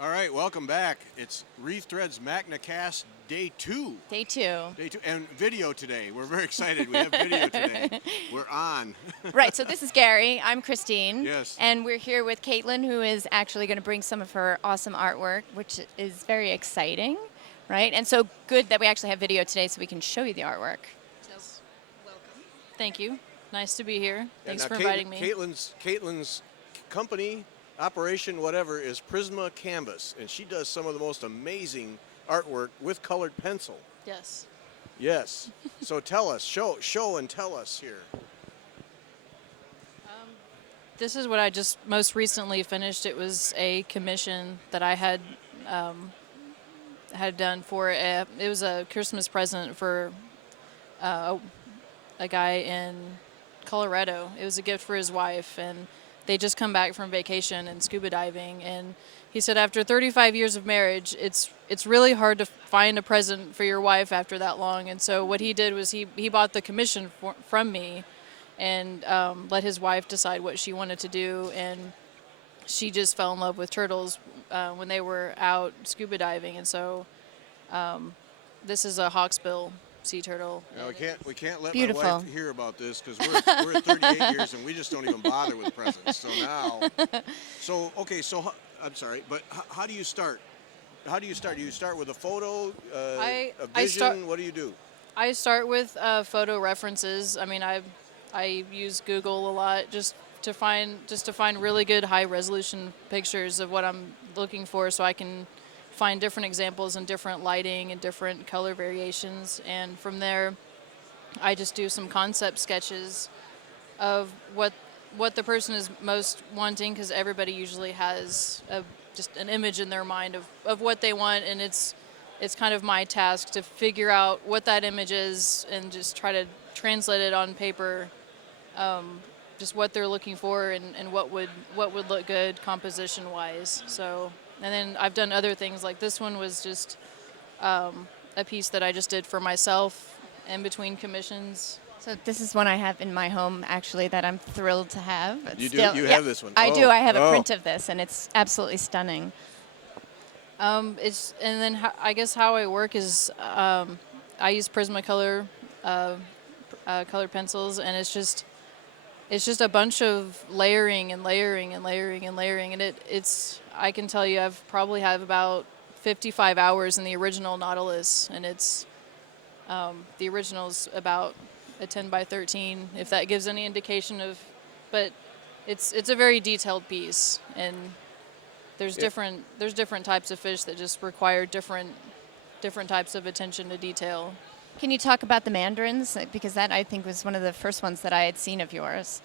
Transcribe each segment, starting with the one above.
All right, welcome back. It's Reef Threads MACNA Cast Day 2. Day two. Day 2, and video today. We're very excited. We have video today. We're on. Right, so this is Gary. I'm Christine. Yes. And we're here with Caitlin, who is actually going to bring some of her awesome artwork, which is very exciting, right? And so good that we actually have video today so we can show you the artwork. Yes. Welcome. Thank you. Nice to be here. Thanks Now, for inviting me. Caitlin's company, operation, whatever, is Prisma Canvas, and she does some of the most amazing artwork with colored pencil. Yes. Yes. So tell us, show and tell us here. This is what I just most recently finished. It was a commission that I had done for it was a Christmas present for a guy in Colorado. It was a gift for his wife, and they just come back from vacation and scuba diving, and he said after 35 years of marriage, it's really hard to find a present for your wife after that long. And so what he did was he bought the commission from me and let his wife decide what she wanted to do, and she just fell in love with turtles when they were out scuba diving. And so this is a hawksbill sea turtle. Now, we can't let Beautiful. my wife hear about this because we're at 38 years and we just don't even bother with presents. So now, I'm sorry, but how do you start? How do you start? Do you start with a photo, a vision? What do you do? I start with photo references. I mean, I use Google a lot just to find really good high resolution pictures of what I'm looking for, so I can find different examples and different lighting and different color variations. And from there, I just do some concept sketches of what the person is most wanting, because everybody usually has just an image in their mind of what they want, and it's kind of my task to figure out what that image is and just try to translate it on paper, just what they're looking for and what would look good composition wise. So, and then I've done other things, like this one was just a piece that I just did for myself in between commissions. So this is one I have in my home, actually, that I'm thrilled to have. You do? You have this one? I do. Oh. I have a Oh. print of this, and it's absolutely stunning. I guess how I work is I use Prismacolor colored pencils, and it's just a bunch of layering and layering and layering and layering, and it's I can tell you I've probably have about 55 hours in the original Nautilus, and it's the original's about a 10 by 13, if that gives any indication of, but it's a very detailed piece, and there's different types of fish that just require different types of attention to detail. Can you talk about the mandarins? Because that, I think, was one of the first ones that I had seen of yours.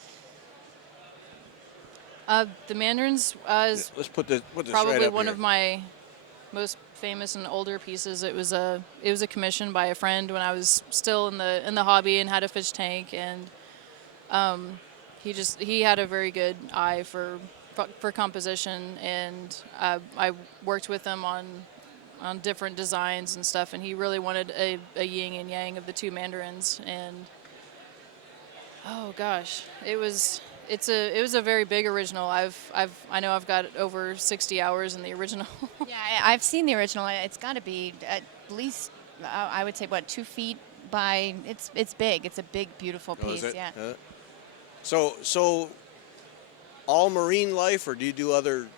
The mandarins is Let's put this probably right up one here. of my most famous and older pieces. It was a commission by a friend when I was still in the hobby and had a fish tank, and he had a very good eye for composition, and I worked with him on different designs and stuff, and he really wanted a yin and yang of the two mandarins. And oh gosh, it was a very big original. I know I've got over 60 hours in the original. Yeah, I've seen the original. It's got to be at least, I would say, 2 feet by. It's big. It's a big, beautiful Oh, is piece. it? Yeah. So all marine life, or do you do other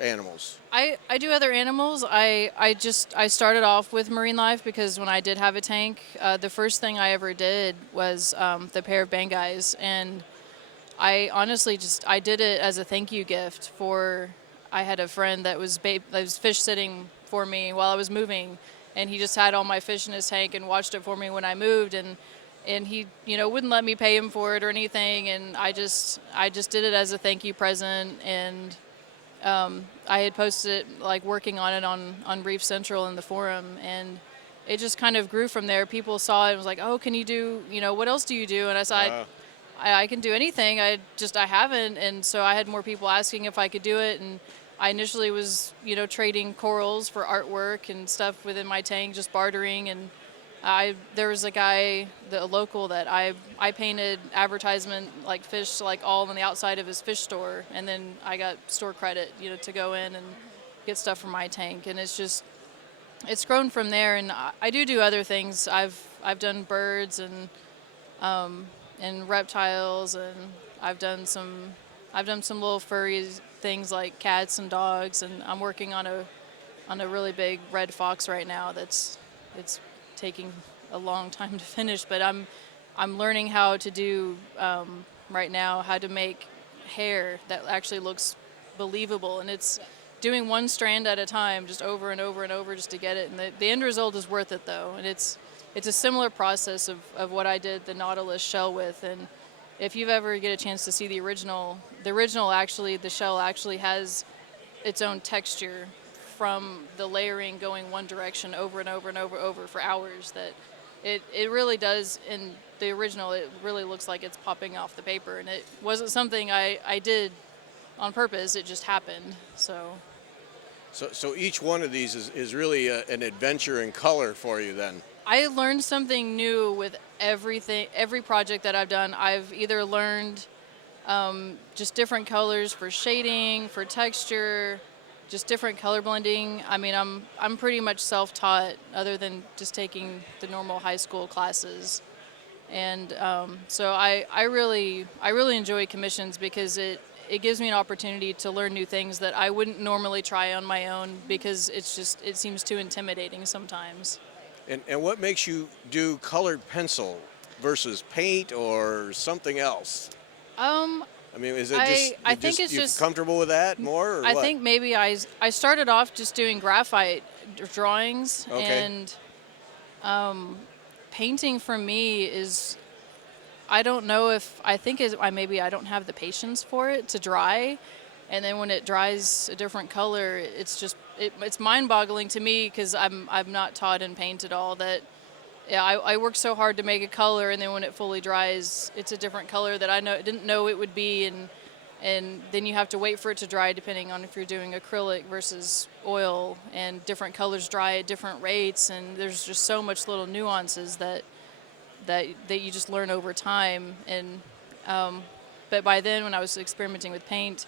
animals? I do other animals. I started off with marine life because when I did have a tank, the first thing I ever did was the pair of bangais, and I honestly I did it as a thank you gift for. I had a friend that was fish sitting for me while I was moving, and he just had all my fish in his tank and watched it for me when I moved, and he wouldn't let me pay him for it or anything, and I just did it as a thank you present. And I had posted it, like working on it on Reef Central in the forum, and it just kind of grew from there. People saw it and was like, oh, can you do, what else do you do? And I said, I can do anything. I haven't. And so I had more people asking if I could do it. And I initially was, trading corals for artwork and stuff within my tank, just bartering. And there was a guy, a local, that I painted advertisement, like fish, like all on the outside of his fish store. And then I got store credit, to go in get stuff from my tank, and it's grown from there. And I do other things. I've done birds and reptiles, and I've done some little furry things like cats and dogs, and I'm working on a really big red fox right now. It's taking a long time to finish, but I'm learning how to do right now, how to make hair that actually looks believable, and it's doing one strand at a time, just over and over and over, just to get it. And the end result is worth it, though, and it's a similar process of what I did the Nautilus shell with. And if you've ever get a chance to see the original actually, the shell actually has its own texture from the layering going one direction over and over and over for hours. That it really does. In the original, it really looks like it's popping off the paper, and it wasn't something I did on purpose. It just happened. So each one of these is really an adventure in color for you then. I learned something new with every project that I've done. I've either learned just different colors for shading, for texture, just different color blending. I mean, I'm pretty much self-taught, other than just taking the normal high school classes. And so I really enjoy commissions, because it gives me an opportunity to learn new things that I wouldn't normally try on my own, because it seems too intimidating sometimes. And what makes you do colored pencil versus paint or something else? I mean, is it I think it's you're just comfortable with that more? Or I what? think maybe I started off just doing graphite drawings, Okay. and painting for me is, I don't know if I think is maybe I don't have the patience for it to dry, and then when it dries a different color, it's mind-boggling to me, because I'm not taught in paint at all. That I work so hard to make a color, and then when it fully dries, it's a different color that I didn't know it would be, and then you have to wait for it to dry, depending on if you're doing acrylic versus oil, and different colors dry at different rates, and there's just so much little nuances that you just learn over time. And but by then, when I was experimenting with paint,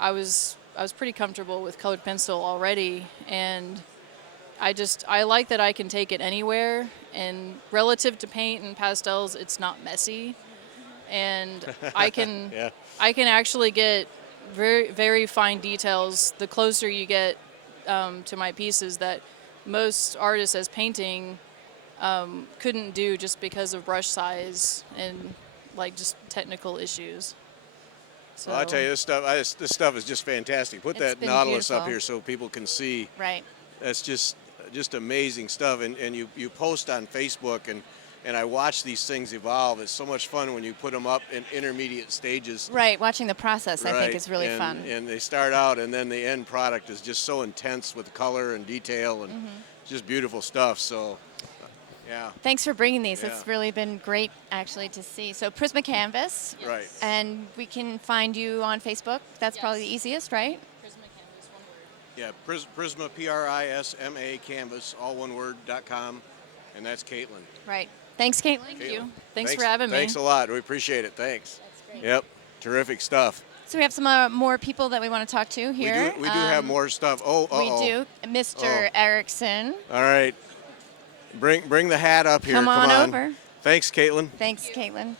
I was pretty comfortable with colored pencil already, and I like that I can take it anywhere, and relative to paint and pastels, it's not messy, and I can Yeah. I can actually get very, very fine details the closer you get to my pieces, that most artists as painting couldn't do, just because of brush size and like just technical issues. So Well, I tell you, this stuff is just fantastic. Put It's that been Nautilus up beautiful. here so people can see. Right. That's just amazing stuff. And you post on Facebook, and I watch these things evolve. It's so much fun when you put them up in intermediate stages. Right. Watching the process, I think, Right. is really and, fun. And they start out, and then the end product is just so intense with color and detail, and Mm-hmm. just beautiful stuff. So, yeah. Thanks for bringing these. Yeah. It's really been great, actually, to see. So Prisma Canvas, Right. and we can find you on Facebook. That's probably the easiest, right? Prisma Canvas, one word. Yeah, Prisma, Prisma Canvas, all one word, .com, and that's Caitlin. Right. Thanks, Caitlin. Thank Caitlin. you. Thanks for having me. Thanks a lot. We appreciate it. Thanks. That's great. Yep, terrific stuff. So we have some more people that we want to talk to here. We do have more stuff. Oh, uh-oh. We do. Mr. Erickson. All right. Bring the hat up here. Come on over. Thanks, Caitlin. Thanks, Caitlin.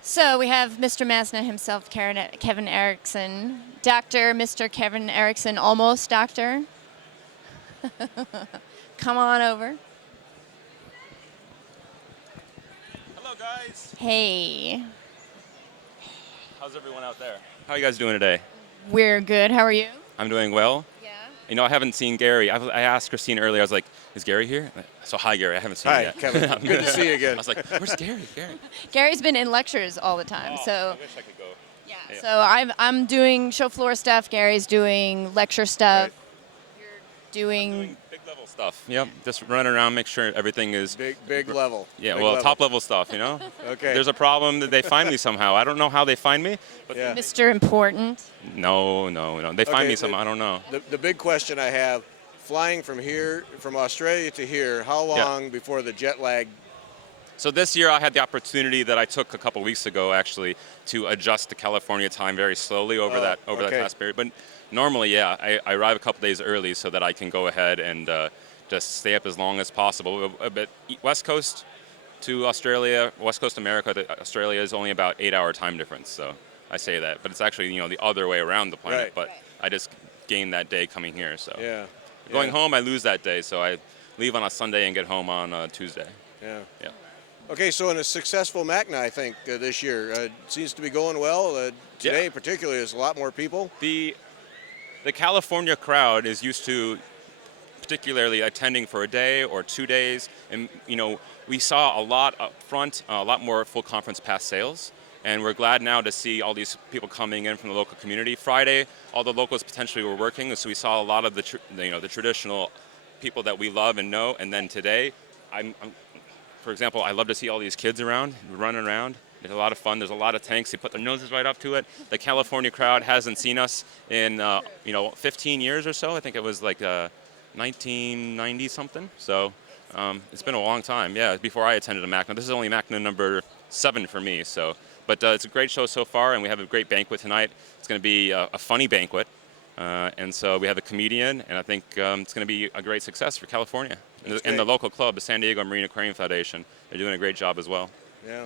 So we have Mr. MACNA himself, Kevin Erickson. Mr. Kevin Erickson, almost doctor. Come on over. Hello, guys. Hey. How's everyone out there? How are you guys doing today? We're good. How are you? I'm doing well. Yeah. You know, I haven't seen Gary. I asked Christine earlier. I was like, "Is Gary here?" So hi, Gary. I haven't seen Hi, you yet. Kevin. Good to see you again. I was like, "Where's Gary? Gary." Gary's been in lectures all the time, Oh, so I wish I could go. yeah. Yeah. So I'm doing show floor stuff. Gary's doing lecture stuff. Right. You're doing Doing big level stuff. Yep. Just running around, make sure everything is. Big level. Yeah. Big Well, level. top level stuff. You know. Okay. There's a problem that they find me somehow. I don't know how they find me, but Yeah. Mr. Important. no. They find Okay, me somehow. I don't know. The big question I have, flying from Australia to here, how Yeah. long before the jet lag? So this year I had the opportunity that I took a couple weeks ago actually to adjust to California time very slowly over that okay. past period. But Normally, yeah, I arrive a couple days early so that I can go ahead and just stay up as long as possible. But West Coast to Australia, West Coast America to Australia is only about 8-hour time difference. So I say that, but it's actually the other way around the planet. Right. But I just gain that day coming here. So Yeah. going yeah. home, I lose that day. So I leave on a Sunday and get home on Tuesday. Yeah. Yeah. Okay, so in a successful MACNA, I think, this year. Seems to be going well. Today, particularly, there's a lot more people. The California crowd is used to particularly attending for a day or 2 days, and we saw a lot up front, a lot more full conference pass sales, and we're glad now to see all these people coming in from the local community. Friday, all the locals potentially were working, so we saw a lot of the traditional people that we love and know. And then today, for example, I love to see all these kids around, running around. It's a lot of fun. There's a lot of tanks. They put their noses right up to it. The California crowd hasn't seen us in 15 years or so. I think it was like 1990 something. So it's been a long time. Yeah, before I attended a MACNA. This is only MACNA number 7 for me. So, but it's a great show so far, and we have a great banquet tonight. It's going to be a funny banquet, and so we have a comedian, and I think it's going to be a great success for California and the local club, the San Diego Marine Aquarium Foundation. They're doing a great job as well. Yeah.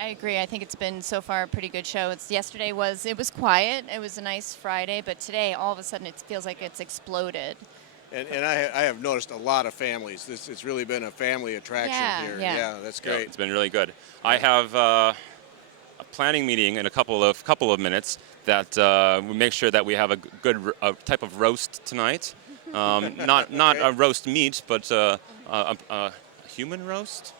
I agree. I think it's been so far a pretty good show. Yesterday was quiet. It was a nice Friday, but today all of a sudden it feels like it's exploded. And I have noticed a lot of families. It's really been a family attraction here. Yeah. That's Yeah, great. it's been really good. I have a planning meeting in a couple of minutes that we make sure that we have a good type of roast tonight. Not a roast meat, but a human roast.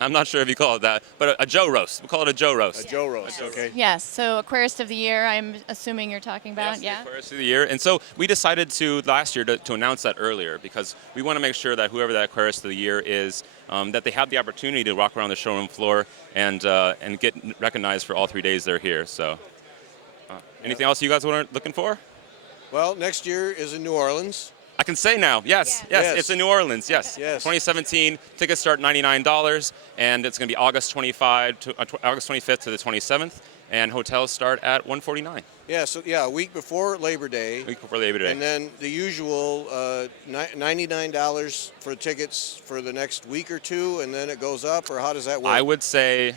I'm not sure if you call it that, but a Joe roast. We call it a Joe roast. A Joe roast, okay. Yes. So Aquarist of the Year, I'm assuming you're talking about. Yes, the Aquarist of the Year. And so we decided last year to announce that earlier because we want to make sure that whoever that Aquarist of the Year is, that they have the opportunity to walk around the showroom floor and get recognized for all 3 days they're here. So anything else you guys were looking for? Well, next year is in New Orleans. I can say now, yes, it's in New Orleans, yes. 2017, tickets start $99, and it's going to be August 25th to the 27th, and hotels start at $149. Yeah, so a week before Labor Day. And then the usual $99 for tickets for the next week or two, and then it goes up, or how does that work? I would say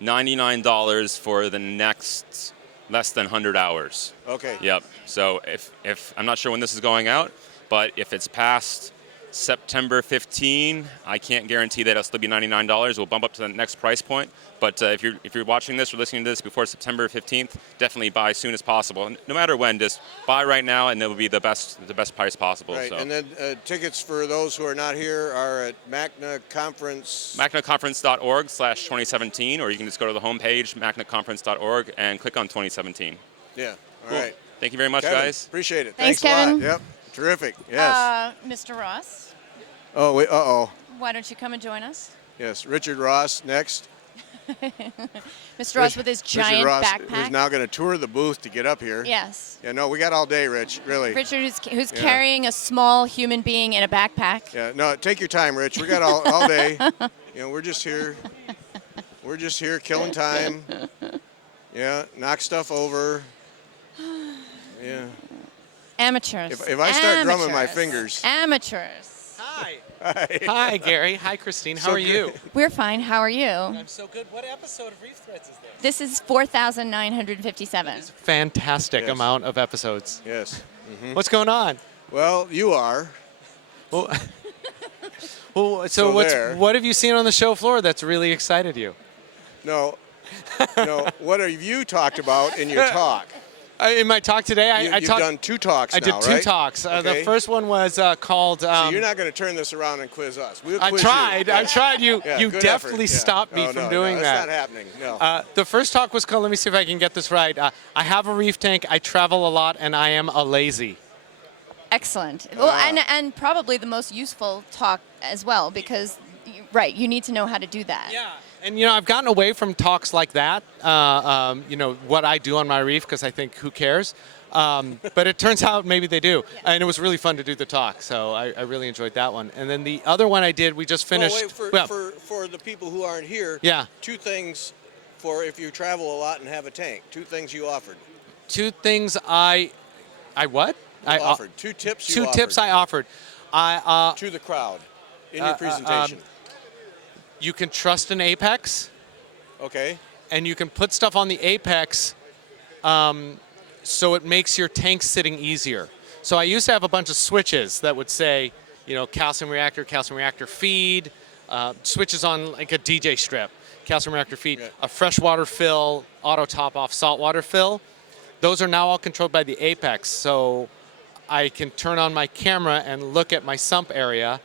$99 for the next less than 100 hours. Okay. Yep. So if I'm not sure when this is going out, but if it's past September 15, I can't guarantee that it'll still be $99. We'll bump up to the next price point. But if you're watching this or listening to this before September 15th, definitely buy as soon as possible. No matter when, just buy right now, and it will be the best price possible. Right. So. And then tickets for those who are not here are at MACNA Conference. MACNAconference.org/2017, or you can just go to the homepage, MACNAconference.org, and click on 2017 Yeah. All Cool. right. Thank you very much, Kevin, guys. Appreciate it. Thanks, a lot. Kevin. Yep. Terrific. Yes. Mr. Ross, Oh, wait. Uh-oh. why don't you come and join us? Yes. Richard Ross next. Mr. Ross with his giant Richard Ross, backpack. who's now going to tour the booth to get up here. Yes. Yeah, no, we got all day, Rich, really. Richard, who's carrying a small human being in a backpack. Yeah, no, take your time, Rich. We got all day. We're just here. We're just here killing time. Yeah, knock stuff over. Yeah. Amateurs. If I start drumming my Amateurs. fingers. Amateurs. Hi. Hi. Hi, Gary. Hi, Christine. How So are you? We're fine. How are you? I'm so good. What episode of Reef Threads is this? This is 4,957. Fantastic Yes. amount of episodes. Yes. What's going on? Well, you are. Well, so So there. what have you seen on the show floor that's really excited you? No. No. What have you talked about in your talk? In my talk today, I You've talked. done 2 talks I now, did 2 right? talks. The Okay. first one was called. So you're not going to turn this around and quiz us. We'll I quiz tried. You. I tried. You Yeah, you good definitely effort. Yeah. stopped me No, from no, doing no, that. That's not happening. No. The first talk was called. Let me see if I can get this right. I have a reef tank. I travel a lot, and I am a lazy. Excellent. Well, and probably the most useful talk as well, because, you need to know how to do that. Yeah. And I've gotten away from talks like that. What I do on my reef, because I think who cares. But it turns out maybe they do. And it was really fun to do the talk. So I really enjoyed that one. And then the other one I did, we just finished. For the people who aren't here, Yeah. 2 things for if you travel a lot and have a tank. 2 things you offered. 2 things I I what? You offered 2 tips. You Two offered tips I offered. I to the crowd in your presentation. you can trust an apex, Okay. and you can put stuff on the apex, so it makes your tank sitting easier. So I used to have a bunch of switches that would say, calcium reactor feed, switches on like a DJ strip, calcium reactor feed, Yeah. a freshwater fill, auto top off, saltwater fill. Those are now all controlled by the apex. So I can turn on my camera and look at my sump area,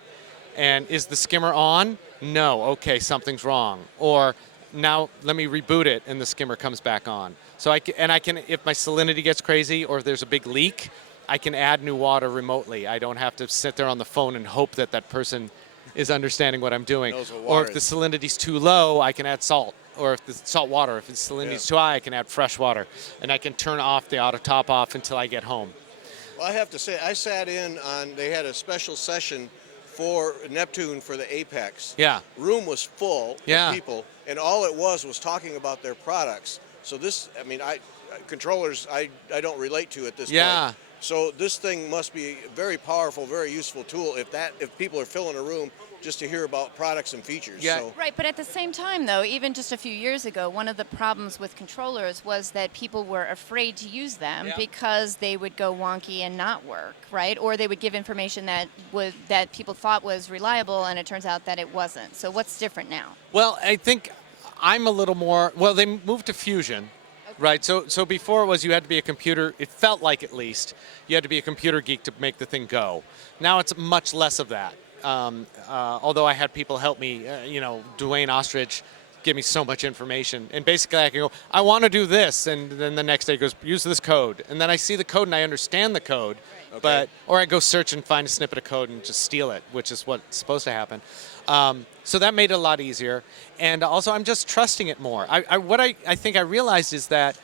and is the skimmer on? No, okay, something's wrong. Or now let me reboot it, and the skimmer comes back on. So I can, if my salinity gets crazy or if there's a big leak, I can add new water remotely. I don't have to sit there on the phone and hope that that person is understanding what I'm doing. Knows what Or water if the is. salinity's too low, I can add salt. Or if the salt water, if the salinity's too high, I can add fresh water. And I can turn off the auto top off until I get home. Well, I have to say, I sat in on. They had a special session for Neptune for the Apex. Yeah. Room was full Yeah. of people, and all it was talking about their products. So this, I mean, controllers, I don't relate to at this Yeah. point. So this thing must be a very powerful, very useful tool if people are filling a room just to hear about products and features. Yeah. So, Right, but at the same time, though, even just a few years ago, one of the problems with controllers was that people were afraid to use them because they would go wonky and not work, right? Or they would give information that people thought was reliable, and it turns out that it wasn't. So what's different now? Well, I think I'm a little more. Well, they moved to Fusion, right? So before it was you had to be a computer. It felt like at least you had to be a computer geek to make the thing go. Now it's much less of that. Although I had people help me, Dwayne Ostrich give me so much information. And basically I can go, I want to do this. And then the next day he goes, use this code. And then I see the code and I understand the code. Okay. Or I go search and find a snippet of code and just steal it, which is what's supposed to happen. So that made it a lot easier. And also I'm just trusting it more. What I think I realized is that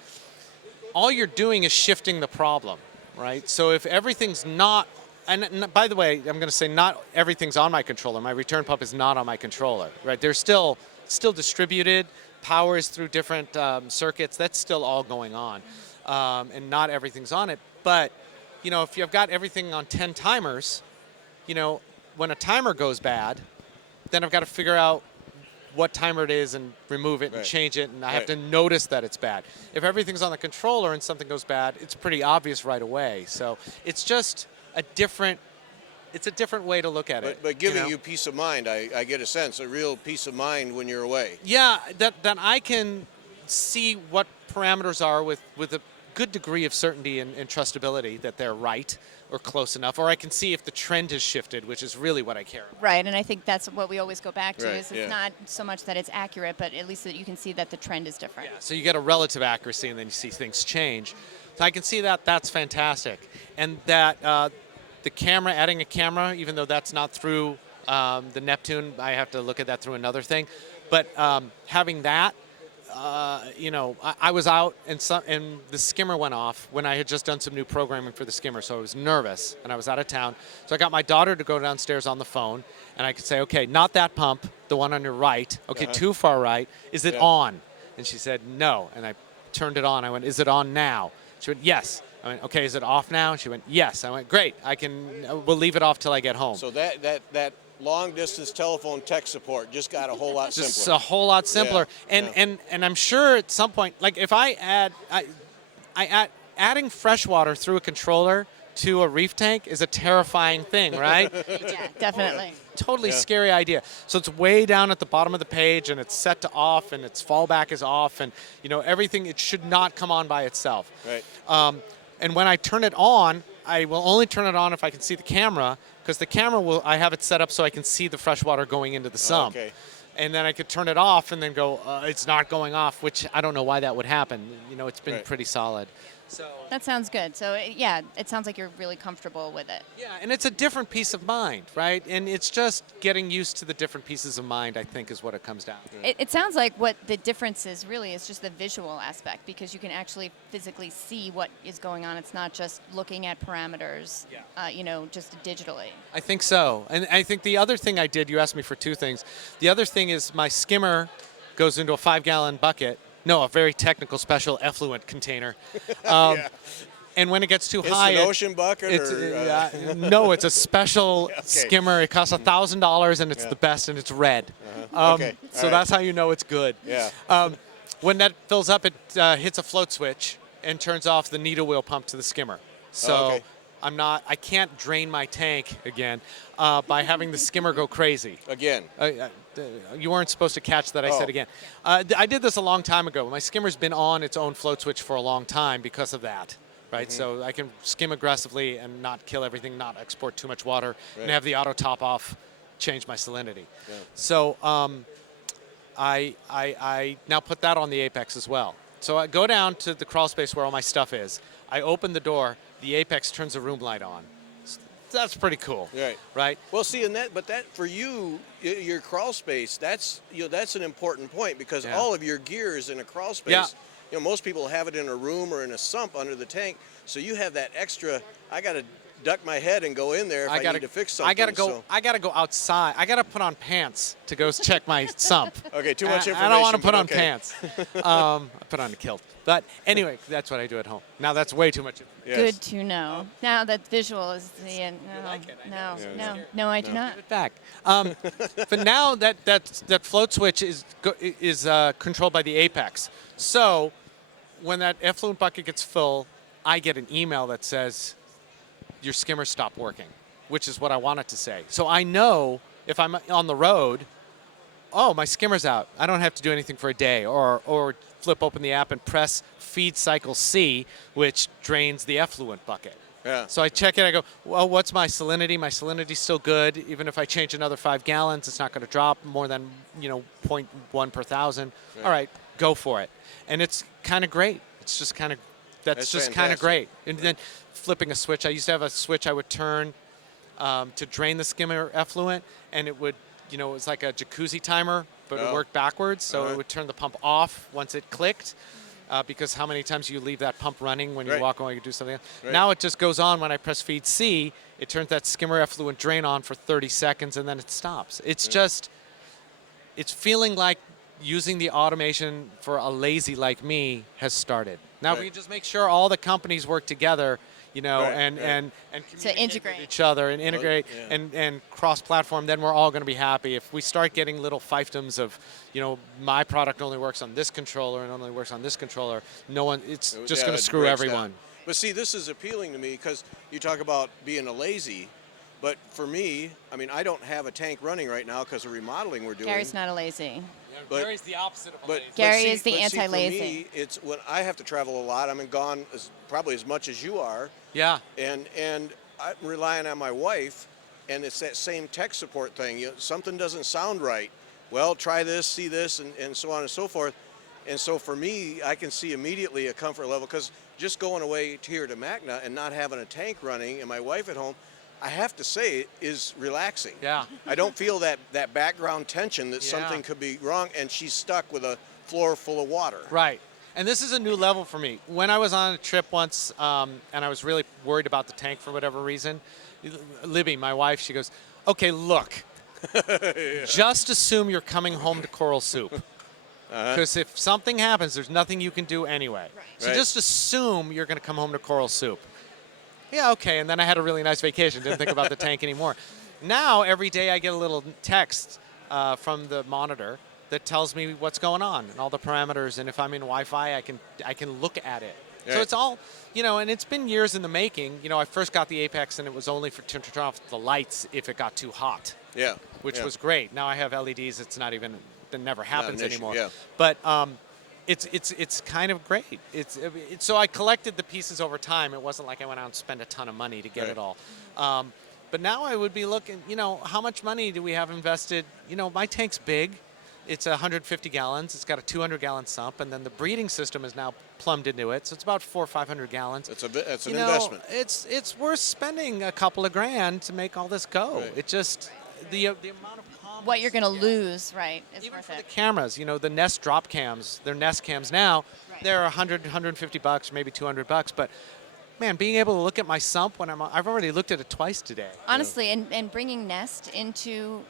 all you're doing is shifting the problem, right? So if everything's not, and by the way, I'm going to say not everything's on my controller. My return pump is not on my controller, right? They're still distributed. Power is through different circuits. That's still all going on, and not everything's on it. But if you've got everything on 10 timers, when a timer goes bad, then I've got to figure out what timer it is and remove it and Right. change it, and I have Right. to notice that it's bad. If everything's on the controller and something goes bad, it's pretty obvious right away. So it's just a different way to look at it. but giving you peace of mind, I get a sense, a real peace of mind when you're away. Yeah, that I can see what parameters are with a good degree of certainty and trustability that they're right or close enough, or I can see if the trend has shifted, which is really what I care about. Right, and I think that's what we always go back to, Right, is it's yeah. not so much that it's accurate, but at least that you can see that the trend is different. Yeah, so you get a relative accuracy and then you see things change. So I can see that that's fantastic. And that the camera, adding a camera, even though that's not through the Neptune, I have to look at that through another thing. But having that, I was out and the skimmer went off when I had just done some new programming for the skimmer, so I was nervous and I was out of town. So I got my daughter to go downstairs on the phone, and I could say, okay, not that pump, the one on your right. Okay, too far right. Is it on? And she said, no. And I turned it on. I went, is it on now? She went, yes. I went, okay, is it off now? She went, yes. I went, great. We'll leave it off till I get home. So that long distance telephone tech support just got a whole lot Just simpler. a whole lot simpler. Yeah, And I'm sure at some point, like if I adding fresh water through a controller to a reef tank is a terrifying thing, right? Yeah, definitely. Totally scary idea. So it's way down at the bottom of the page, and it's set to off, and its fallback is off, and everything. It should not come on by itself. Right. And when I turn it on, I will only turn it on if I can see the camera, because the camera I have it set up so I can see the fresh water going into the sump. Okay. And then I could turn it off and then go, it's not going off, which I don't know why that would happen. It's been Right. pretty solid. So That sounds good. So, it sounds like you're really comfortable with it. yeah, and it's a different peace of mind, right? And it's just getting used to the different pieces of mind, I think, is what it comes down to. It sounds like what the difference is really is just the visual aspect, because you can actually physically see what is going on. It's not just looking at parameters, just digitally. I think so. And I think the other thing I did, you asked me for two things. The other thing is my skimmer goes into a 5-gallon bucket. No, a very technical, special effluent container. And when it gets too It's high, an ocean bucket, it's or no, it's a special Okay. skimmer. It costs $1,000, and it's Yeah. the best, and it's red. Okay, So all right. that's how you know it's good. Yeah. When that fills up, it hits a float switch and turns off the needle wheel pump to the skimmer. So Oh, okay. I can't drain my tank again by having the skimmer go crazy. again. You weren't supposed to catch that. I said Oh. again. I did this a long time ago. My skimmer's been on its own float switch for a long time because of that. Right, so I can skim aggressively and not kill everything, not export too much water, and have the auto top off, change my salinity. Yeah. So I now put that on the Apex as well. So I go down to the crawl space where all my stuff is. I open the door. The Apex turns the room light on. That's pretty cool. Right. Right. Well, see, but that for you, your crawl space, that's that's an important point, because Yeah. all of your gear is in a crawl space. Yeah. Most people have it in a room or in a sump under the tank, so you have that extra. I got to duck my head and go in there if I need to fix something. I gotta go. so- I gotta go outside. I gotta put on pants to go check my sump. Okay, too much information. I don't want to put but on okay. pants. I put on a kilt. But anyway, that's what I do at home. Now that's way too much. Yes. Good to know. Now that visual is the end. No, like it? I no, know. no, I do not. Give it back. But now that float switch is controlled by the Apex. So when that effluent bucket gets full, I get an email that says your skimmer stopped working, which is what I want it to say. So I know if I'm on the road, oh, my skimmer's out. I don't have to do anything for a day, or flip open the app and press feed cycle C, which drains the effluent bucket. Yeah. So I check it. I go, well, what's my salinity? My salinity's still good. Even if I change another 5 gallons, it's not going to drop more than 0.1 per thousand. Yeah. All right, go for it. And it's kind of great. It's just kind of That's just kind of fantastic. great. And then flipping a switch. I used to have a switch I would turn to drain the skimmer effluent, and it would, it was like a jacuzzi timer, but it Oh. worked backwards. So Uh-huh. it would turn the pump off once it clicked. Because how many times you leave that pump running when you Right. walk away and do something else. Right. Now it just goes on when I press feed C. It turns that skimmer effluent drain on for 30 seconds, and then it stops. It's it's feeling like using the automation for a lazy like me has started. Now Right. we just make sure all the companies work together, Right, and right. and communicate integrate. with each other and integrate yeah. and cross-platform. Then we're all going to be happy. If we start getting little fiefdoms of, my product only works on this controller and only works on this controller, it's just Yeah, going it to screw breaks everyone. down. But see, this is appealing to me because you talk about being a lazy, but for me, I don't have a tank running right now because of remodeling we're doing. Gary's not a lazy. But- Gary's the opposite of a But lazy. Gary see- is the but see, anti-lazy. For me, it's when I have to travel a lot. I'm gone probably as much as you are, Yeah. and I'm relying on my wife, and it's that same tech support thing. Something doesn't sound right. Well, try this, see this, and so on and so forth. And so for me, I can see immediately a comfort level, because just going away here to MACNA and not having a tank running and my wife at home, I have to say, is relaxing. Yeah. I don't feel that background tension that Yeah. something could be wrong, and she's stuck with a floor full of water. Right. And this is a new level for me. When I was on a trip once, and I was really worried about the tank for whatever reason, Libby, my wife, she goes, okay, look, just assume you're coming home to Coral Soup. Because if something happens, there's nothing you can do anyway. So Right. just assume you're going to come home to Coral Soup. Yeah, okay. And then I had a really nice vacation. Didn't think about the tank anymore. Now, every day I get a little text from the monitor that tells me what's going on and all the parameters. And if I'm in Wi-Fi, I can look at it. So Right. it's all, and it's been years in the making. I first got the Apex, and it was only to turn off the lights if it got too hot, Yeah. which yeah. was great. Now I have LEDs. It's not even, that never happens an issue, anymore. yeah. But it's kind of great. So I collected the pieces over time. It wasn't like I went out and spent a ton of money to get Right. it all. But now I would be looking, how much money do we have invested? My tank's big. It's 150 gallons. It's got a 200-gallon sump, and then the breeding system is now plumbed into it. So it's about 400 or 500 gallons. That's an You know, investment. It's worth spending a couple of grand to make all this go. Right. It just the amount of comments What you're going to you get. lose, right, is Even worth for it. the cameras, the Nest drop cams, they're Nest cams now. Right. They're 100, 150 bucks, maybe 200 bucks. But man, being able to look at my sump when I've already looked at it twice today. Honestly, and bringing Nest into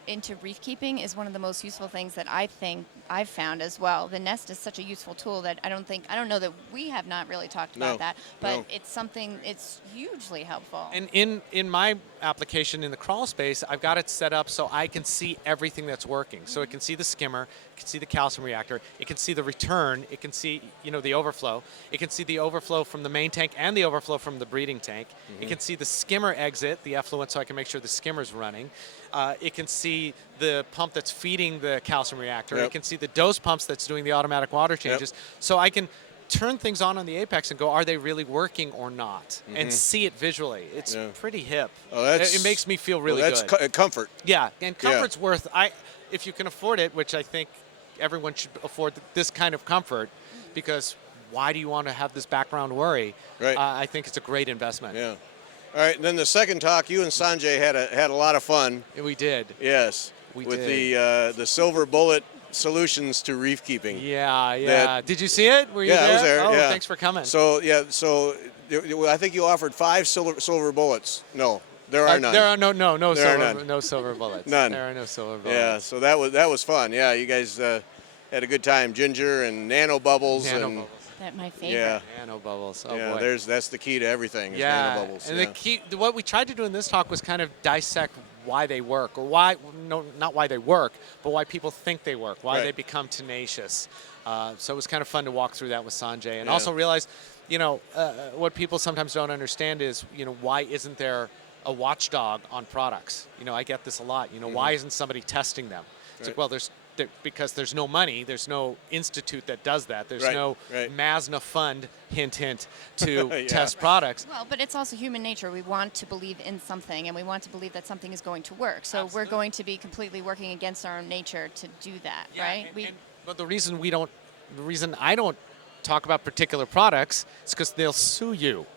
reef keeping is one of the most useful things that I think I've found as well. The Nest is such a useful tool that I don't know that we have not really talked about that, but it's something, it's hugely helpful. And in my application in the crawl space, I've got it set up so I can see everything that's working. So it can see the skimmer, it can see the calcium reactor, it can see the return, it can see, the overflow. It can see the overflow from the main tank and the overflow from the breeding tank. It can see the skimmer exit, the effluent, so I can make sure the skimmer's running. It can see the pump that's feeding the calcium reactor. It can see the dose pumps that's doing the automatic water changes. So I can turn things on the Apex and go, are they really working or not? And see it visually. It's pretty hip. Oh, it makes me feel really that's good. Comfort. Yeah, and comfort's worth, if you can afford it, which I think everyone should afford this kind of comfort, because why do you want to have this background worry? Right. I think it's a great investment. Yeah. All right, and then the second talk, you and Sanjay had a lot of fun. We did. Yes. We with did. the silver bullet solutions to reef keeping. Yeah. Did you see it? Were you there? I was there. Oh, yeah. Thanks for coming. So I think you offered 5 silver bullets. No, there are none. There are no There are silver none. no silver bullets. None. There are no silver bullets. Yeah, so that was fun. Yeah, you guys had a good time. Ginger and nano bubbles. Nano That my favorite. Yeah. Nano bubbles. Oh Yeah, boy. that's the key to everything. Is Yeah. nano bubbles. And yeah. what we tried to do in this talk was kind of dissect why they work, or not why they work, but why people think they work, why they become tenacious. So it was kind of fun to walk through that with Sanjay, and also realize, what people sometimes don't understand is, why isn't there a watchdog on products? I get this a lot. Why isn't somebody testing them? It's like, well, because there's no money, there's no institute that does that. There's no MACNA fund, hint, to test products. Well, but it's also human nature. We want to believe in something, and we want to believe that something is going to work. So we're going to be completely working against our own nature to do that, right? But the reason I don't talk about particular products is because they'll sue you.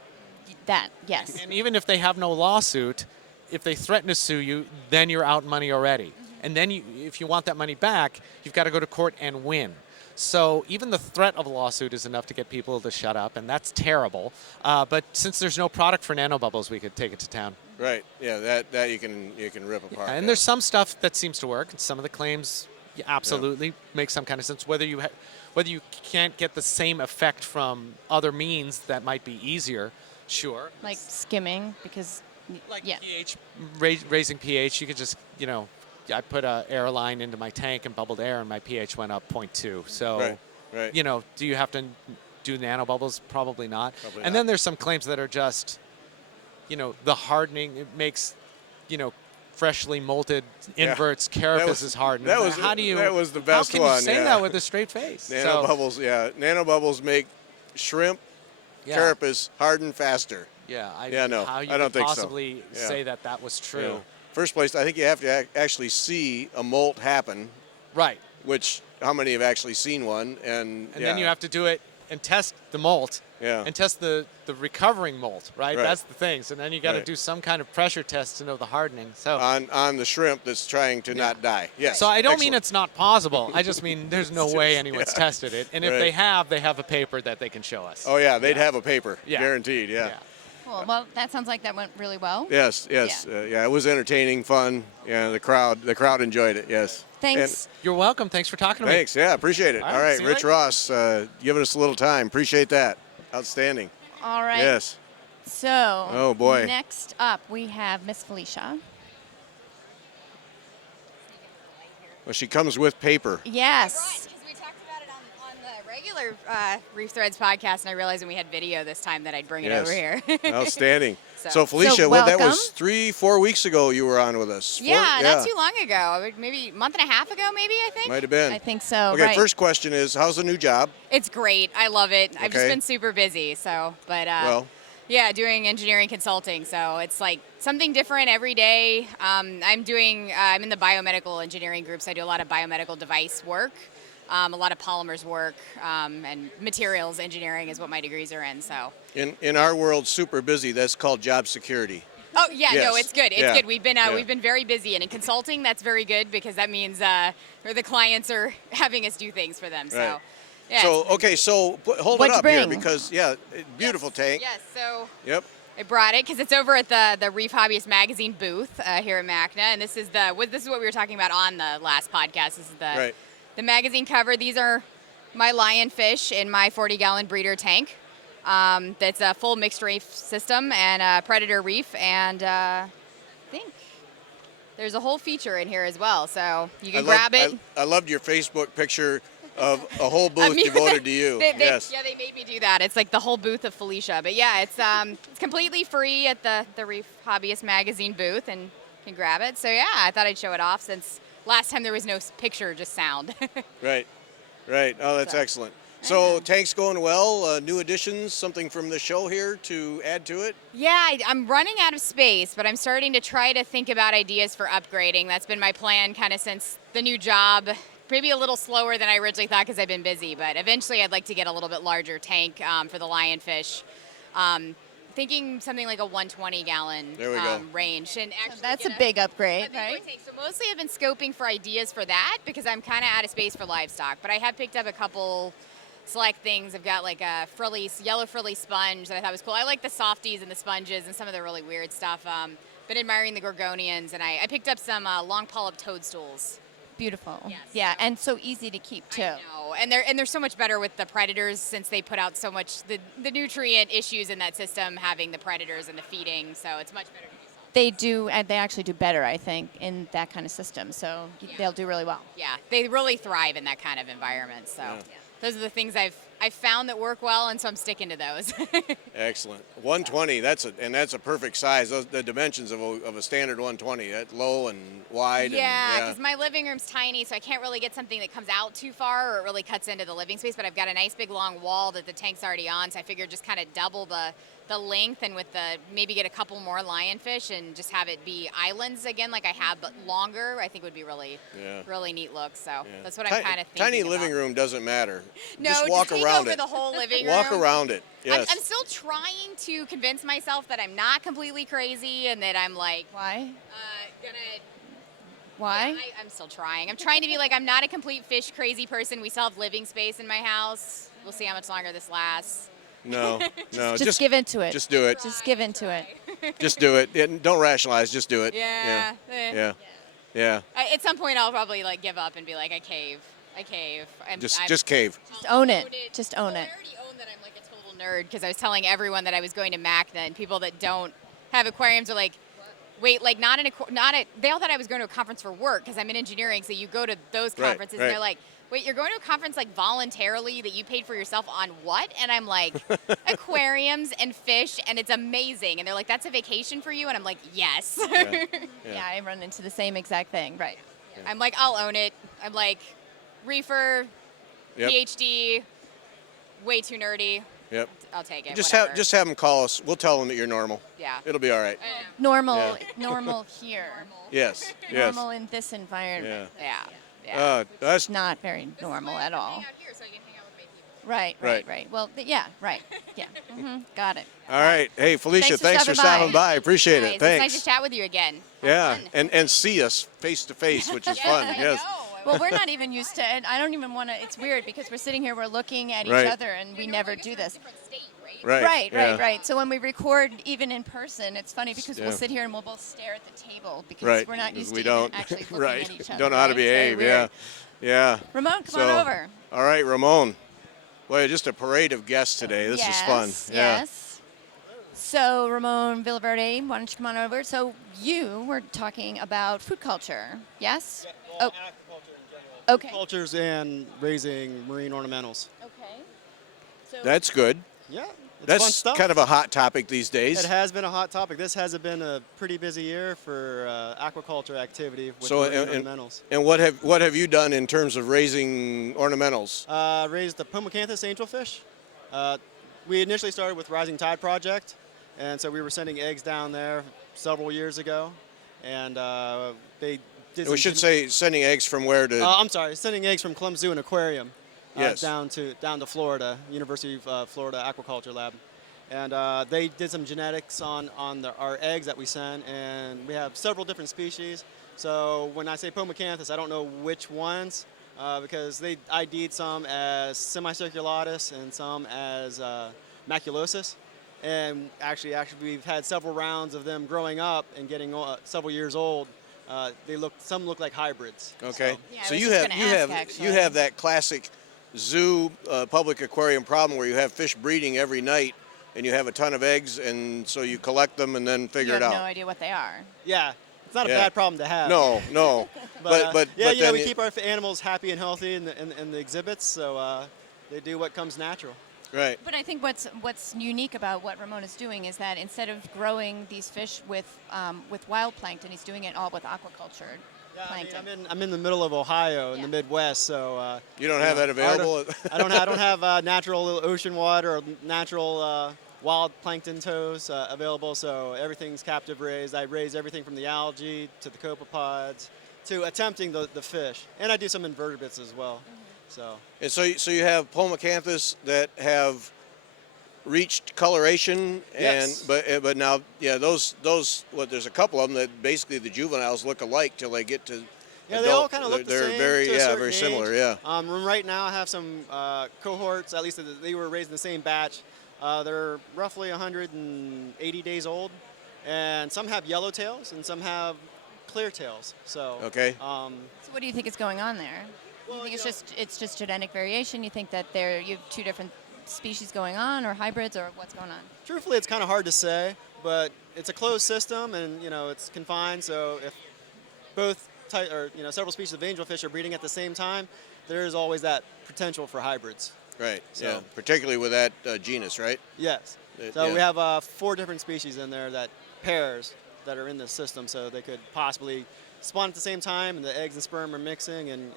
That, yes. And even if they have no lawsuit, if they threaten to sue you, then you're out money already. And then if you want that money back, you've got to go to court and win. So even the threat of a lawsuit is enough to get people to shut up, and that's terrible. But since there's no product for nanobubbles, we could take it to town. Right. Yeah. That you can rip apart. And there's some stuff that seems to work, and some of the claims absolutely make some kind of sense. Whether you can't get the same effect from other means that might be easier, sure. Like skimming, because pH, raising pH, you could just I put an air line into my tank and bubbled air, and my pH went up 0.2. So, do you have to do nanobubbles? Probably not. Then there's some claims that are just, the hardening, it makes, freshly molted inverts carapaces hardened. That was the best one. How can you say that with a straight face? Nanobubbles, Nanobubbles make shrimp carapace harden faster. I don't think so. Possibly say that was true. Yeah. First place, I think you have to actually see a molt happen. Right. Which, how many have actually seen one? And then you have to do it and test the molt. Yeah. And test the recovering molt, right? That's the thing. So then you got to do some kind of pressure test to know the hardening. So on the shrimp that's trying to not die. Yes. So I don't mean it's not possible. I just mean there's no way anyone's tested it. And if they have a paper that they can show us. Oh yeah, they'd have a paper, guaranteed. Yeah. Cool. Well, that sounds like that went really well. Yes. It was entertaining, fun. Yeah, the crowd enjoyed it. Yes. Thanks. You're welcome. Thanks for talking to me. Thanks. Yeah, appreciate it. All right, Rich Ross, giving us a little time. Appreciate that. Outstanding. All right. Yes. So. Oh boy. Next up, we have Miss Felicia. Well, she comes with paper. Yes. Because we talked about it on the regular Reef Threads podcast, and I realized when we had video this time that I'd bring it over here. Outstanding. So Felicia, that was 3-4 weeks ago you were on with us. Not too long ago. Maybe a month and a half ago, I think. Might have been. I think so. Okay, first question is, how's the new job? It's great. I love it. I've just Okay. been super busy, but doing engineering consulting. So it's like something different every day. I'm in the biomedical engineering group, so I do a lot of biomedical device work. A lot of polymers work, and materials engineering is what my degrees are in. So In our world, super busy. That's called job security. oh yeah, Yes. no, it's good. It's Yeah. good. We've been very busy, and in consulting, that's very good because that means the clients are having us do things for them. So Right. yeah. So hold What'd it you up here bring? because beautiful tank. Yes. So Yep. I brought it because it's over at the Reef Hobbyist Magazine booth here at MACNA, and this is what we were talking about on the last podcast. This is the Right. the magazine cover. These are my lionfish in my 40-gallon breeder tank. That's a full mixed reef system and a predator reef, and I think there's a whole feature in here as well, so you can grab it. I loved your Facebook picture of a whole booth devoted to you. Yes. Yeah, they made me do that. It's like the whole booth of Felicia. But yeah, it's completely free at the Reef Hobbyist Magazine booth, and you can grab it. So yeah, I thought I'd show it off since last time there was no picture, just sound. Right. Oh, that's excellent. So tank's going well. New additions, something from the show here to add to it? Yeah, I'm running out of space, but I'm starting to try to think about ideas for upgrading. That's been my plan kind of since the new job. Maybe a little slower than I originally thought because I've been busy, but eventually I'd like to get a little bit larger tank for the lionfish. Thinking something like a 120-gallon range. And actually that's a big upgrade, right? So mostly I've been scoping for ideas for that because I'm kind of out of space for livestock, but I have picked up a couple select things. I've got like a yellow frilly sponge that I thought was cool. I like the softies and the sponges and some of the really weird stuff. Been admiring the gorgonians, and I picked up some long polyp toadstools. Beautiful. Yes. Yeah, and so easy to keep too. I know. And they're so much better with the predators since they put out so much the nutrient issues in that system, having the predators and the feeding. So it's much better to do something. They do, and they actually do better, I think, in that kind of system. So they'll do really well. Yeah, they really thrive in that kind of environment. So those are the things I've found that work well, and so I'm sticking to those. Excellent. 120. That's a perfect size. The dimensions of a standard 120. That low and wide. Yeah, because my living room's tiny, so I can't really get something that comes out too far or it really cuts into the living space. But I've got a nice big long wall that the tank's already on, so I figured just kind of double the length, and with maybe get a couple more lionfish and just have it be islands again like I have, but longer. I think would be really neat look. So that's what I'm kind of thinking. Tiny living room doesn't matter. No, just walk take around over it. the whole living room. Walk around it. Yes. I'm still trying to convince myself that I'm not completely crazy and that I'm like Why? gonna. Why? Yeah, I'm still trying. I'm trying to be like, I'm not a complete fish crazy person. We still have living space in my house. We'll see how much longer this lasts. No. Just give into it. Just do it. Just give into it. Just do it. Don't rationalize. Just do it. Yeah. Yeah. At some point, I'll probably like give up and be like, I cave. Just cave. Just own it. Just own it. I already own that I'm like a total nerd because I was telling everyone that I was going to MACNA, and people that don't have aquariums are like, wait, like they all thought I was going to a conference for work because I'm in engineering, so you go to those conferences and they're like, wait, you're going to a conference like voluntarily that you paid for yourself on what? And I'm like, aquariums and fish, and it's amazing. And they're like, that's a vacation for you? And I'm like, yes. Yeah, I run into the same exact thing. Right. Yeah. I'm like, I'll own it. I'm like, reefer, PhD, way too nerdy. Yep. I'll take it. Just have them call us. We'll tell them that you're normal. Yeah. It'll be all right. Normal here. Yes. Normal in this environment. Yeah. That's not very normal at all. Hang out here so I can hang out with my people. Right. Well, yeah. Got it. all right. Hey, Felicia, thanks for stopping by. Appreciate it. It's Thanks. nice to chat with you again. Yeah, and see us face to face, which is fun. Yes. Well, we're not even used to it. I don't even want to. It's weird because we're sitting here, we're looking at each other, and we never do this. Right. So when we record, even in person, it's funny because we'll sit here and we'll both stare at the table because we're not used to even actually looking at each other. Don't know how to behave. Yeah. Ramon, come on over. All right, Ramon. Well, just a parade of guests today. This is fun. Yes. So, Ramon Villaverde, why don't you come on over? So, you were talking about food culture, yes? Well, aquaculture in general. Okay. Cultures and raising marine ornamentals. Okay. So That's good. Yeah, it's That's fun stuff. kind of a hot topic these days. It has been a hot topic. This has been a pretty busy year for aquaculture activity with marine ornamentals. And what have you done in terms of raising ornamentals? Raised the Pomacanthus angelfish. We initially started with Rising Tide Project, and so we were sending eggs down there several years ago, and they did. We should say sending eggs from where to? I'm sorry, sending eggs from Clem Zoo and Aquarium. Yes. Down to Florida, University of Florida Aquaculture Lab. And they did some genetics on our eggs that we send, and we have several different species. So when I say Pomacanthus, I don't know which ones, because they ID'd some as semicirculatus and some as maculosus. And actually we've had several rounds of them growing up and getting several years old Some look like hybrids. Okay. So, Yeah, I So was you just have gonna you ask, have actually. you have that classic zoo public aquarium problem where you have fish breeding every night and you have a ton of eggs, and so you collect them and then You figure it have out. no idea what they are. yeah, it's not a Yeah. bad problem to have. No, no. But, yeah, but you know, then we keep our animals happy and healthy in the exhibits, so they do what comes natural. right. But I think what's unique about what Ramon is doing is that instead of growing these fish with wild plankton, he's doing it all with aquaculture Yeah, I mean, plankton. I'm in the middle of Ohio in Yeah. the Midwest, so You don't have that available. I don't have natural ocean water or natural wild plankton tows available. So everything's captive raised. I raise everything from the algae to the copepods to attempting the fish, and I do some invertebrates as well. So And so you have Pomacanthus that have reached coloration, and Yes. but now those there's a couple of them that basically the juveniles look alike till they get to yeah, they adult. all kind of look the They're same. very to a certain very age. similar. Yeah. Right now, I have some cohorts. At least they were raised in the same batch. They're roughly 180 days old, and some have yellow tails and some have clear tails. So Okay. So what do you think is going on there? You think it's just genetic variation? You think that you have two different species going on, or hybrids, or what's going on? Truthfully, it's kind of hard to say, but it's a closed system, and it's confined. So if both several species of angelfish are breeding at the same time, there is always that potential for hybrids. Right. So- Yeah. Particularly with that genus, right? Yes. Yeah. So we have 4 different species in there pairs that are in the system, so they could possibly spawn at the same time, and the eggs and sperm are mixing and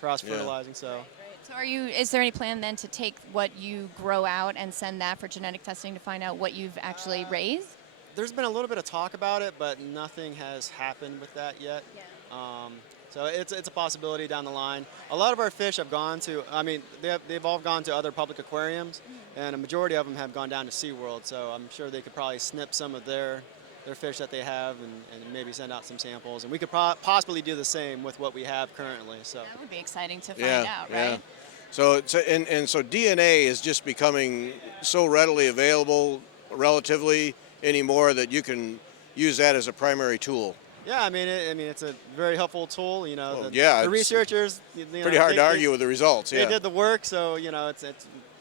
cross-fertilizing. So. So is there any plan then to take what you grow out and send that for genetic testing to find out what you've actually raised? There's been a little bit of talk about it, but nothing has happened with that yet. So it's a possibility down the line. A lot of our fish have gone to, they've all gone to other public aquariums, and a majority of them have gone down to SeaWorld. So I'm sure they could probably snip some of their fish that they have and maybe send out some samples. And we could possibly do the same with what we have currently. So That would be exciting to find Yeah. out, Yeah. right? So so DNA is just becoming so readily available, relatively anymore, that you can use that as a primary tool. yeah, it's a very helpful tool. Well, The it's researchers. Pretty hard to argue with the results. They Yeah. did the work, so it's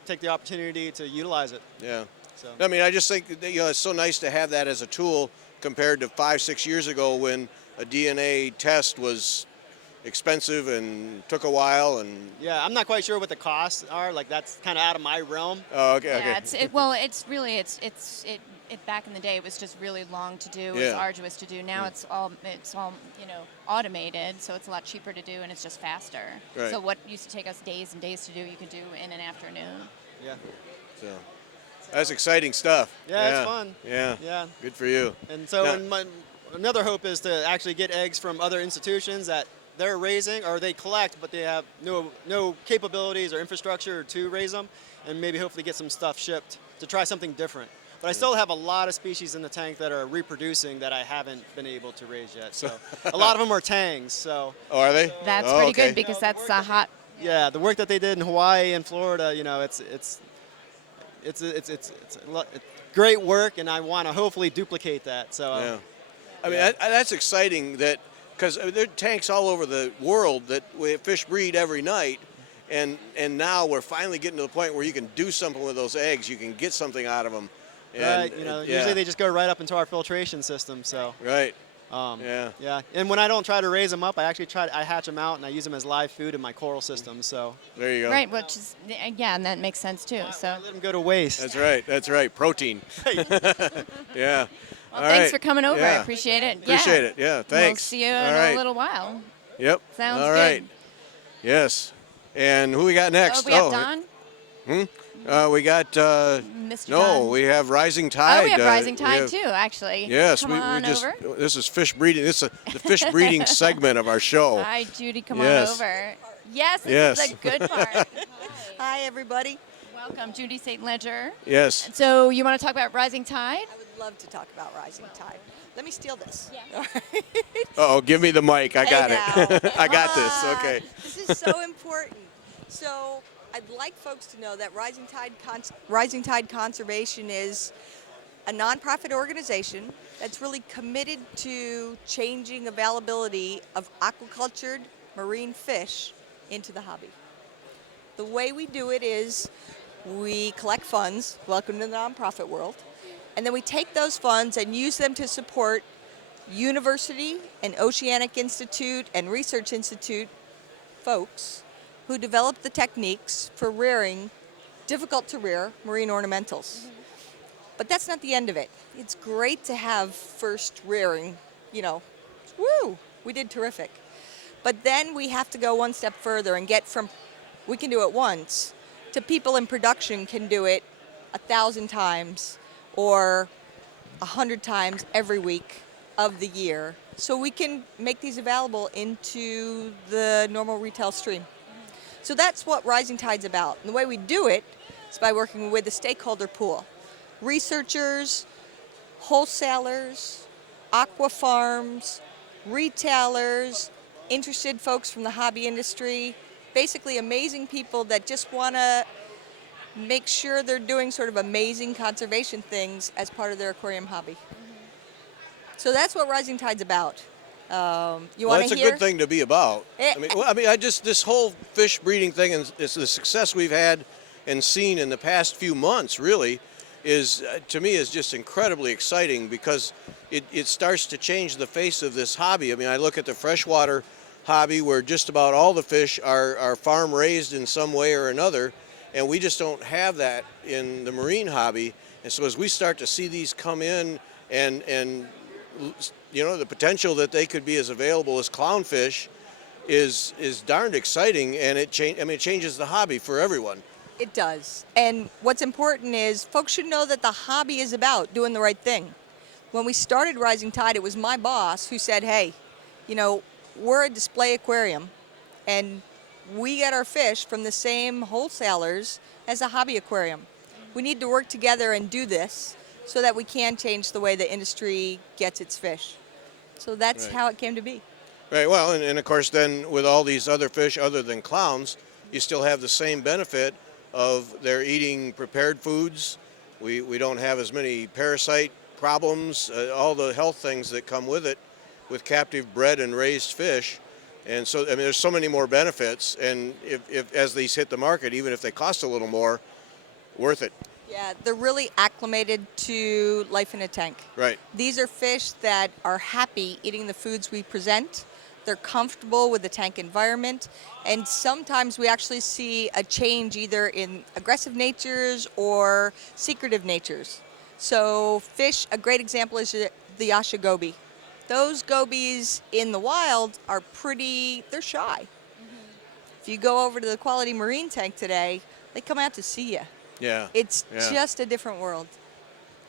take the opportunity to utilize it. Yeah. So. I mean, I just think that, it's so nice to have that as a tool compared to 5-6 years ago when a DNA test was expensive and took a while. And Yeah, I'm not quite sure what the costs are. Like, that's kind of out of my realm. oh, okay, Yeah, okay. it's back in the day it was just really long to do. It was Yeah. arduous to do. Now it's all automated, so it's a lot cheaper to do and it's just faster. Right. So what used to take us days and days to do, you can do in an afternoon. Yeah. So that's exciting stuff. Yeah, it's fun. Yeah. Yeah. Good for you. And so Now- another hope is to actually get eggs from other institutions that they're raising or they collect, but they have no capabilities or infrastructure to raise them, and maybe hopefully get some stuff shipped to try something different. But I still have a lot of species in the tank that are reproducing that I haven't been able to raise yet. So a lot of them are tangs. So Oh, are they? That's Oh, pretty okay. good because that's a hot. yeah, the work that they did in Hawaii and Florida, it's great work, and I want to hopefully duplicate that. So Yeah. I mean, that's exciting that because there are tanks all over the world that fish breed every night, and now we're finally getting to the point where you can do something with those eggs. You can get something out of them. right, yeah. usually they just go right up into our filtration system. So Right. yeah. And when I don't try to raise them up, I actually I hatch them out and I use them as live food in my coral system. So There you go. Right, which is, and that makes sense too. So, I let them go to waste. That's right. That's right. Protein. Yeah. well, All thanks right. for coming over. I Yeah. appreciate it. Appreciate it. Yeah. Thanks. We'll see you All in right. a little while. Yep. Sounds All good. right. Yes. And who we got next? Oh, we have Don, We got. Mr. No, Don. we have Rising Tide. Oh, we have Rising we Tide have- too, actually. Yes, come we on just. over. This is fish breeding. This is the fish breeding segment of our show. Hi, Judy. Come Yes. on over. Yes, this Yes. is the good part. Hi, everybody. Welcome, Judy St. Ledger. Yes. So you want to talk about Rising Tide? I would love to talk about Rising Tide. Let me steal this. Yeah. Oh, give me the mic. I got it. now. I got this. Ah, Okay. This is so important. So I'd like folks to know that Rising Tide Conservation is a nonprofit organization that's really committed to changing availability of aquacultured marine fish into the hobby. The way we do it is we collect funds, welcome to the nonprofit world, and then we take those funds and use them to support university and Oceanic Institute and Research Institute folks who develop the techniques for rearing difficult to rear marine ornamentals. But that's not the end of it. It's great to have first rearing, woo, we did terrific. But then we have to go one step further and get from, we can do it once, to people in production can do it 1,000 times or 100 times every week of the year. So we can make these available into the normal retail stream. So that's what Rising Tide's about. And the way we do it is by working with the stakeholder pool. Researchers, wholesalers, aqua farms, retailers, interested folks from the hobby industry, basically amazing people that just want to make sure they're doing sort of amazing conservation things as part of their aquarium hobby. So that's what Rising Tide's about. You Well, want it's to a hear? good thing to be about. This whole fish breeding thing and the success we've had and seen in the past few months really is, to me, is just incredibly exciting because it starts to change the face of this hobby. I mean, I look at the freshwater hobby where just about all the fish are farm raised in some way or another, and we just don't have that in the marine hobby. And so as we start to see these come in and the potential that they could be as available as clownfish is darned exciting, and it changes the hobby for everyone. It does. And what's important is folks should know that the hobby is about doing the right thing. When we started Rising Tide, it was my boss who said, hey, we're a display aquarium, and we get our fish from the same wholesalers as a hobby aquarium. We need to work together and do this so that we can change the way the industry gets its fish. So that's Right. how it came to be. Right, well, and of course then with all these other fish other than clowns, you still have the same benefit of they're eating prepared foods. We don't have as many parasite problems, all the health things that come with it with captive bred and raised fish. And so, there's so many more benefits, and if as these hit the market, even if they cost a little more, worth it. Yeah, they're really acclimated to life in a tank. Right. These are fish that are happy eating the foods we present. They're comfortable with the tank environment, and sometimes we actually see a change either in aggressive natures or secretive natures. So fish, a great example is the Yasha goby. Those gobies in the wild are they're shy. If you go over to the Quality Marine tank today, they come out to see you. Yeah. It's just a different world.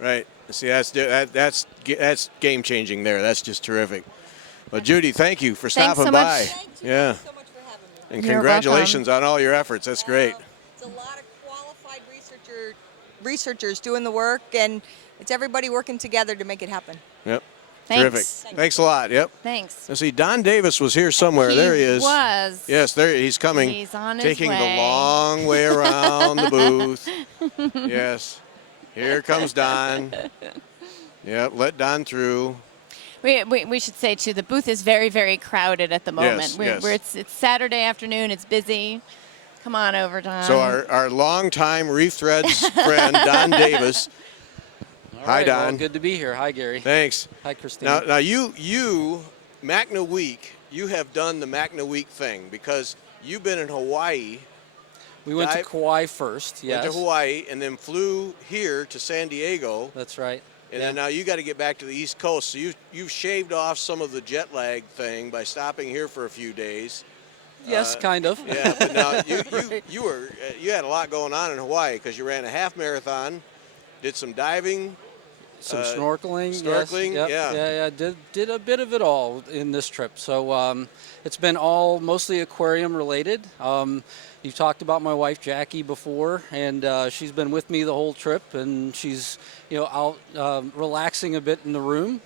Right. See, that's game changing there. That's just terrific. Well, Judy, thank you for Thanks stopping so by. much. Thank you Yeah. so much for having me. And You're congratulations on all your efforts. That's great. It's a lot of qualified researchers doing the work, and it's everybody working together to make it happen. Yep. Thanks. Terrific. Thanks a lot. Yep. Thanks. Let's see, Don Davis was here somewhere. There he is. Was. Yes, there he's coming. He's on his taking way. the long way around the booth. Yes. Here comes Don. Yep, let Don through. We should say, too, the booth is very, very crowded at the moment. Yes. It's Saturday afternoon. It's busy. Come on over, Don. So our longtime Reef Threads friend, Don Davis. All Hi, right, Don. well, good to be here. Hi, Gary. Thanks. Hi, Christine. Now you, MACNA Week, you have done the MACNA Week thing because you've been in Hawaii. We went to Kauai first, yes. Went to Hawaii and then flew here to San Diego. That's right. And then now you got to get back to the East Coast. So you've shaved off some of the jet lag thing by stopping here for a few days. Yes, kind of. Yeah, but now you had a lot going on in Hawaii because you ran a half marathon, did some diving, Some snorkeling. Snorkeling, yes. yeah. Yeah. Did a bit of it all in this trip. So it's been all mostly aquarium related. You talked about my wife Jackie before, and she's been with me the whole trip, and she's out relaxing a bit in the room.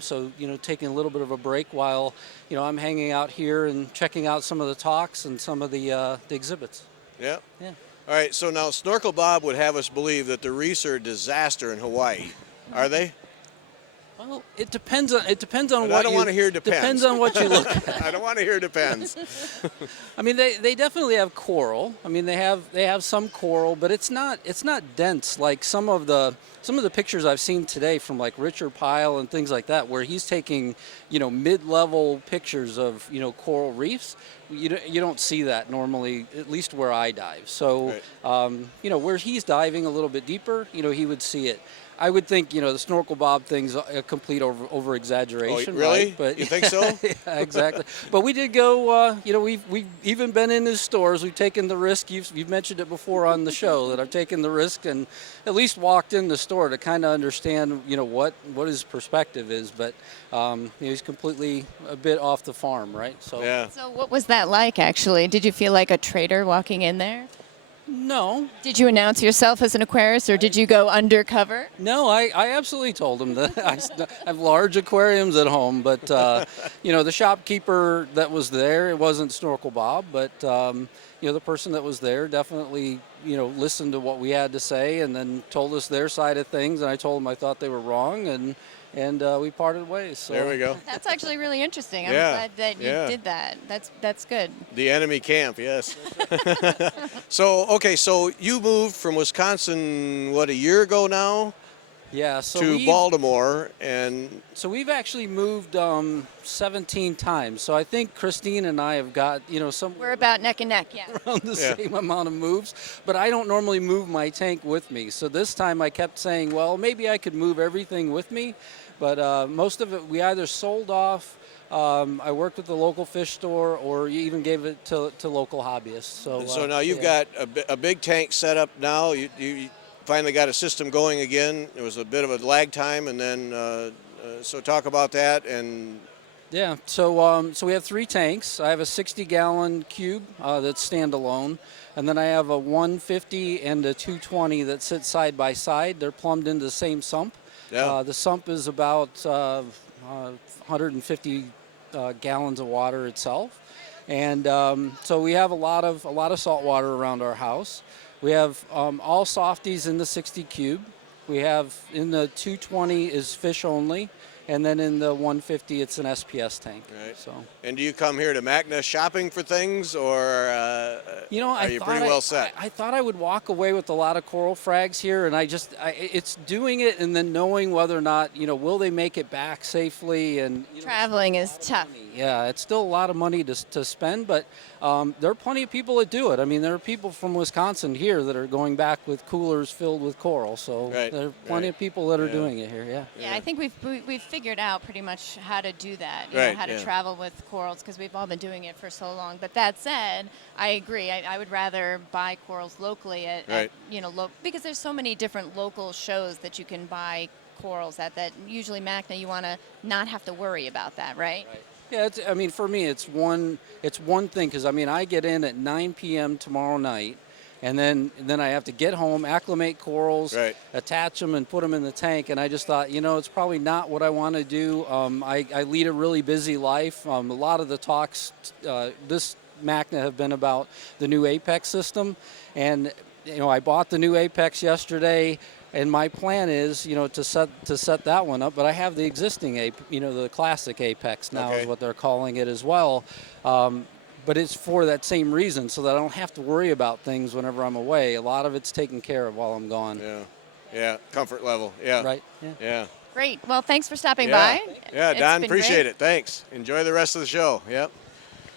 So taking a little bit of a break while I'm hanging out here and checking out some of the talks and some of the exhibits. Yeah. Yeah. All right, so now Snorkel Bob would have us believe that the reefs are a disaster in Hawaii. Are they? Well, it depends on But what I don't want to hear depends. Depends on what you look at. I don't want to hear depends. I mean, they definitely have coral. I mean, they have some coral, but it's not dense like some of the pictures I've seen today from like Richard Pyle and things like that, where he's taking, mid-level pictures of, coral reefs. You don't see that normally, at least where I dive. So, Right. where he's diving a little bit deeper, he would see it. I would think, the snorkel bob thing's a complete over exaggeration. Oh, really? Right? But you think so? yeah, exactly. But we did go. We've even been in his stores. We've taken the risk. You've mentioned it before on the show that I've taken the risk and at least walked in the store to kind of understand, what his perspective is. But he's completely a bit off the farm, right? So Yeah. So what was that like, actually? Did you feel like a trader walking in there? No. Did you announce yourself as an aquarist, or did you go undercover? No, I absolutely told him that I have large aquariums at home, but the shopkeeper that was there, it wasn't Snorkel Bob, but the person that was there definitely listened to what we had to say and then told us their side of things, and I told them I thought they were wrong, and we parted ways. So. There we go. That's actually really interesting. I'm Yeah, glad that you yeah. did that. That's good. The enemy camp, yes. So you moved from Wisconsin, what, a year ago now? Yeah, so to Baltimore, and so we've actually moved 17 times. So I think Christine and I have got some. We're about neck and neck, yeah. Around the same amount of moves, but I don't normally move my tank with me. So this time I kept saying, well, maybe I could move everything with me, but most of it we either sold off. I worked with the local fish store, or you even gave it to local hobbyists. So now you've got a big tank set up now. You finally got a system going again. There was a bit of a lag time, and then so talk about that. And yeah, so we have 3 tanks. I have a 60-gallon cube that's standalone, and then I have a 150 and a 220 that sit side by side. They're plumbed into the same sump. Yeah. The sump is about 150 gallons of water itself, and so we have a lot of salt water around our house. We have all softies in the 60 cube. We have in the 220 is fish only, and then in the 150 it's an SPS tank. Right. So. And do you come here to Magna shopping for things, or are you pretty well set? I thought I would walk away with a lot of coral frags here, and it's doing it and then knowing whether or not will they make it back safely, and Traveling is tough. Yeah, it's still a lot of money to spend, but there are plenty of people that do it. I mean, there are people from Wisconsin here that are going back with coolers filled with coral, so there are plenty of people that are doing it here. Yeah. Yeah, I think we've figured out pretty much how to do that. How to travel with corals, because we've all been doing it for so long. But that said, I agree. I would rather buy corals locally at because there's so many different local shows that you can buy corals at. That usually MACNA, you want to not have to worry about that, right? Yeah, for me, it's one thing, because I get in at 9 p.m. tomorrow night, and then I have to get home, acclimate corals, attach them, and put them in the tank. And I just thought, it's probably not what I want to do. I lead a really busy life. A lot of the talks this MACNA have been about the new Apex system, and I bought the new Apex yesterday. And my plan is, to set that one up. But I have the existing, the classic Apex now is what they're calling it as well. But it's for that same reason, so that I don't have to worry about things whenever I'm away. A lot of it's taken care of while I'm gone. Yeah, comfort level. Yeah. Right. Yeah. Great. Well, thanks for stopping by. Yeah, It's Don, been appreciate great. it. Thanks. Enjoy the rest of the show. Yep.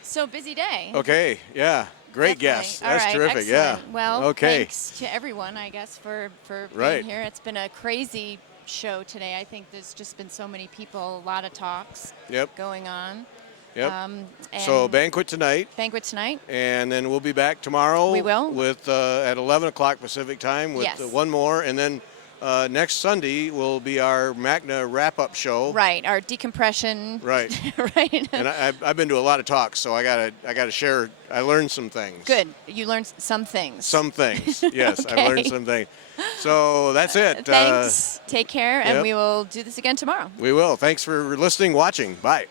So busy day. Okay. Yeah. Great Definitely. guest. All That's right, terrific. excellent. Yeah. Well, okay. thanks to everyone, I guess, for being here. It's been a crazy show today. I think there's just been so many people, a lot of talks going on. Yep. So banquet tonight. Banquet tonight. And then we'll be back tomorrow. We will. With at 11 o'clock Pacific time with one more, and then next Sunday will be our MACNA wrap-up show. Right, our decompression. Right. Right. And I've been to a lot of talks, so I gotta share. I learned some things. Good. You learned some things. Some things. Yes, Okay. I learned some things. So that's it. Thanks. Take care, and we will do this again tomorrow. We will. Thanks for listening, watching. Bye.